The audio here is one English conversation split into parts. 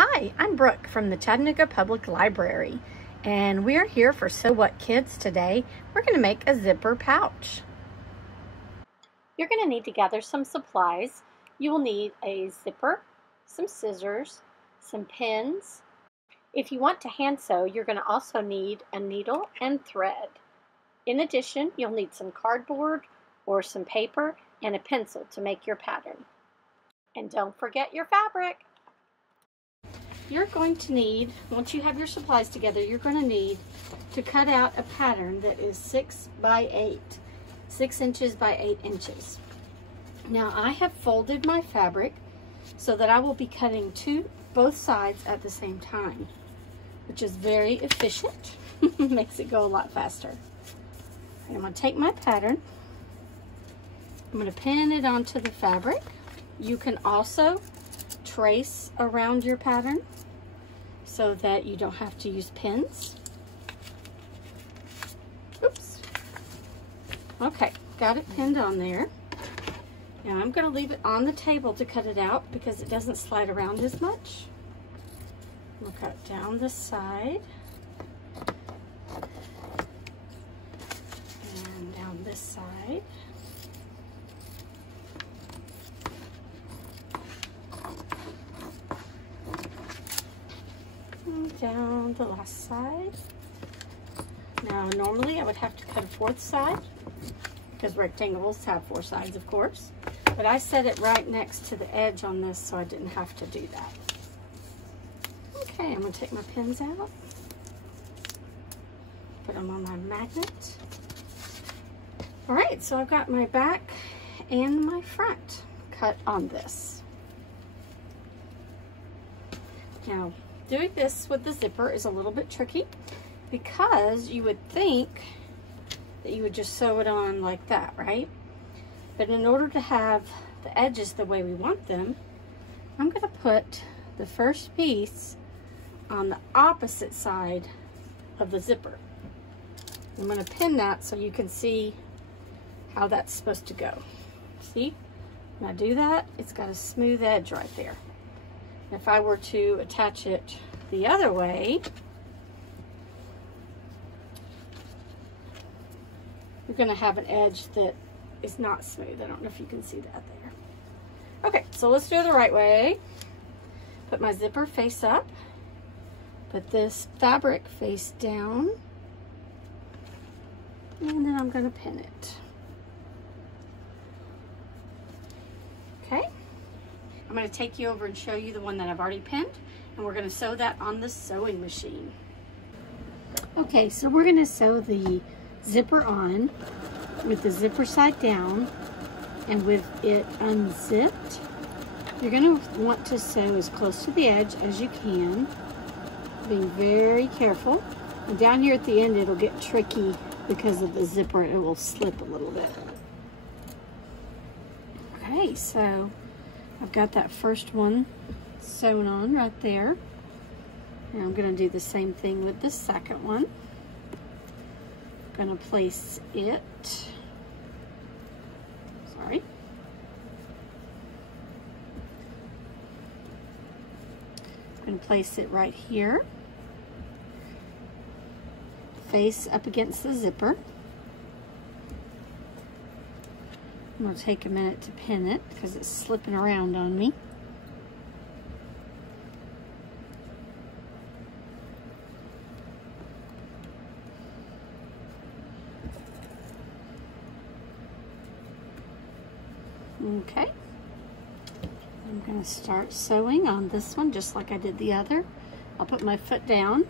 Hi, I'm Brooke from the Chattanooga Public Library, and we are here for So What Kids today. We're going to make a zipper pouch. You're going to need to gather some supplies. You will need a zipper, some scissors, some pins. If you want to hand sew, you're going to also need a needle and thread. In addition, you'll need some cardboard or some paper and a pencil to make your pattern. And don't forget your fabric. You're going to need, once you have your supplies together, you're going to need to cut out a pattern that is 6 by 8, 6 inches by 8 inches. Now I have folded my fabric so that I will be cutting both sides at the same time, which is very efficient. Makes it go a lot faster. I'm going to take my pattern, I'm going to pin it onto the fabric. You can also trace around your pattern so that you don't have to use pins. Oops. Okay, got it pinned on there. Now I'm going to leave it on the table to cut it out because it doesn't slide around as much. We'll cut down this side and down this side. Down the last side. Now normally I would have to cut a 4th side because rectangles have 4 sides, of course, but I set it right next to the edge on this so I didn't have to do that. Okay, I'm going to take my pins out, put them on my magnet. Alright, so I've got my back and my front cut on this. Now doing this with the zipper is a little bit tricky because you would think that you would just sew it on like that, right? But in order to have the edges the way we want them, I'm going to put the first piece on the opposite side of the zipper. I'm going to pin that so you can see how that's supposed to go. See? When I do that, it's got a smooth edge right there. If I were to attach it the other way, you're going to have an edge that is not smooth. I don't know if you can see that there. Okay, so let's do it the right way. Put my zipper face up, put this fabric face down, and then I'm going to pin it. Okay. I'm going to take you over and show you the one that I've already pinned, and we're going to sew that on the sewing machine. Okay, so we're going to sew the zipper on with the zipper side down and with it unzipped. You're going to want to sew as close to the edge as you can, being very careful. And down here at the end it'll get tricky because of the zipper. It will slip a little bit. Okay, so I've got that first one sewn on right there. And I'm going to do the same thing with the second one. I'm going to place it, sorry. I'm going to place it right here, face up against the zipper. I'm going to take a minute to pin it because it's slipping around on me. Okay. I'm going to start sewing on this one just like I did the other. I'll put my foot down.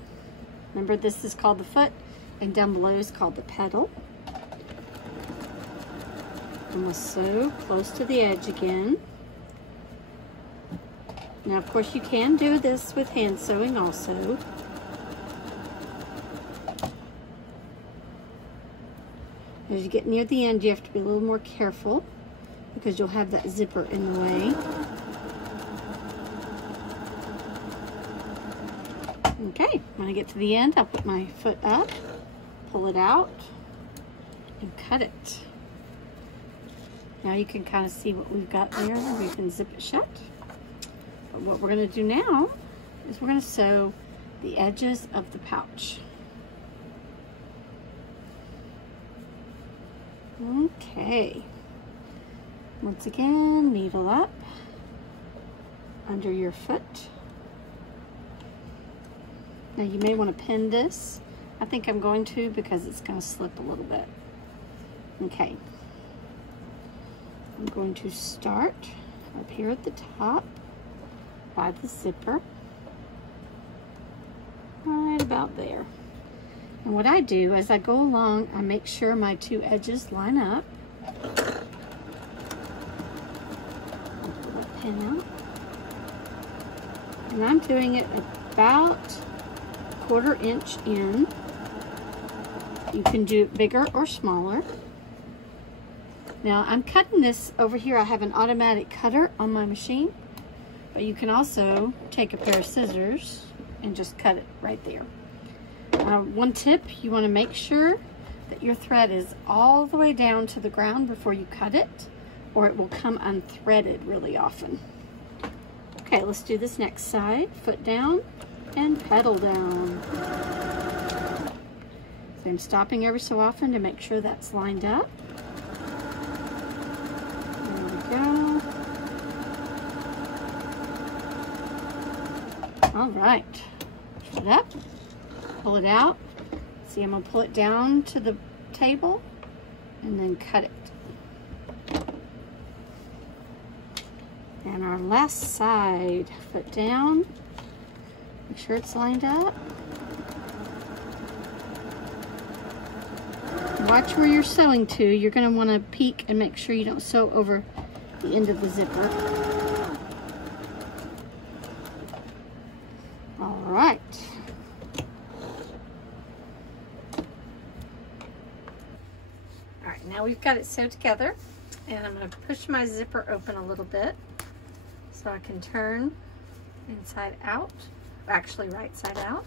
Remember, this is called the foot, and down below is called the pedal. I'm going to sew close to the edge again. Now, of course, you can do this with hand sewing also. As you get near the end, you have to be a little more careful because you'll have that zipper in the way. Okay, when I get to the end, I'll put my foot up, pull it out, and cut it. Now you can kind of see what we've got there. We can zip it shut. But what we're going to do now is we're going to sew the edges of the pouch. Okay. Once again, needle up under your foot. Now you may want to pin this. I think I'm going to because it's going to slip a little bit. Okay. I'm going to start up here at the top by the zipper. Right about there. And what I do as I go along, I make sure my two edges line up. Pull that pin out. And I'm doing it about 1/4 inch in. You can do it bigger or smaller. Now I'm cutting this over here. I have an automatic cutter on my machine, but you can also take a pair of scissors and just cut it right there. One tip, you want to make sure that your thread is all the way down to the ground before you cut it, or it will come unthreaded really often. Okay, let's do this next side. Foot down and pedal down. So I'm stopping every so often to make sure that's lined up. There we go. All right, foot up, pull it out. See, I'm gonna pull it down to the table and then cut it. And our last side, foot down, make sure it's lined up. Watch where you're sewing to. You're gonna wanna peek and make sure you don't sew over the end of the zipper. All right. All right, now we've got it sewed together, and I'm gonna push my zipper open a little bit so I can turn inside out, actually right side out.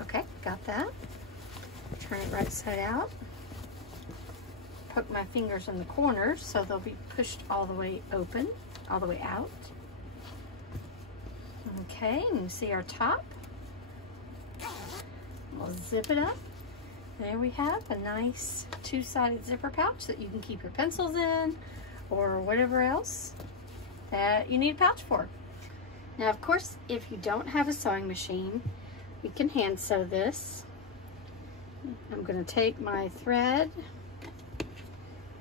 Okay, got that. Turn it right side out. Poke my fingers in the corners so they'll be pushed all the way open, all the way out. Okay, and you see our top. We'll zip it up. There we have a nice two-sided zipper pouch that you can keep your pencils in or whatever else that you need a pouch for. Now, of course, if you don't have a sewing machine, you can hand sew this. I'm going to take my thread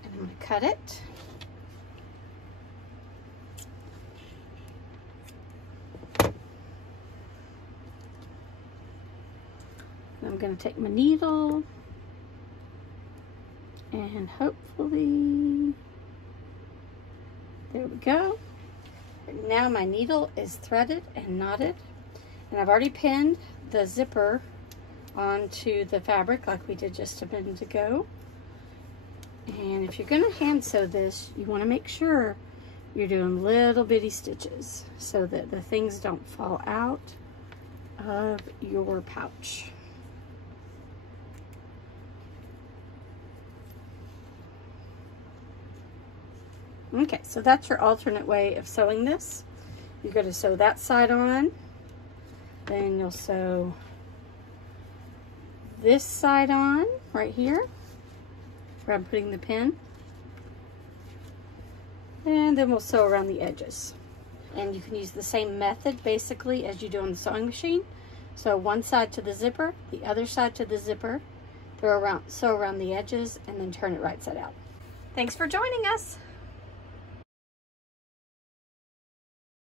and I'm going to cut it. I'm going to take my needle and hopefully, there we go. Now my needle is threaded and knotted, and I've already pinned the zipper onto the fabric like we did just a minute ago. And if you're going to hand sew this, you want to make sure you're doing little bitty stitches so that the things don't fall out of your pouch. Okay, so that's your alternate way of sewing this. You're going to sew that side on, then you'll sew this side on right here where I'm putting the pin, and then we'll sew around the edges. And you can use the same method basically as you do on the sewing machine. So one side to the zipper, the other side to the zipper, sew around the edges, and then turn it right side out. Thanks for joining us.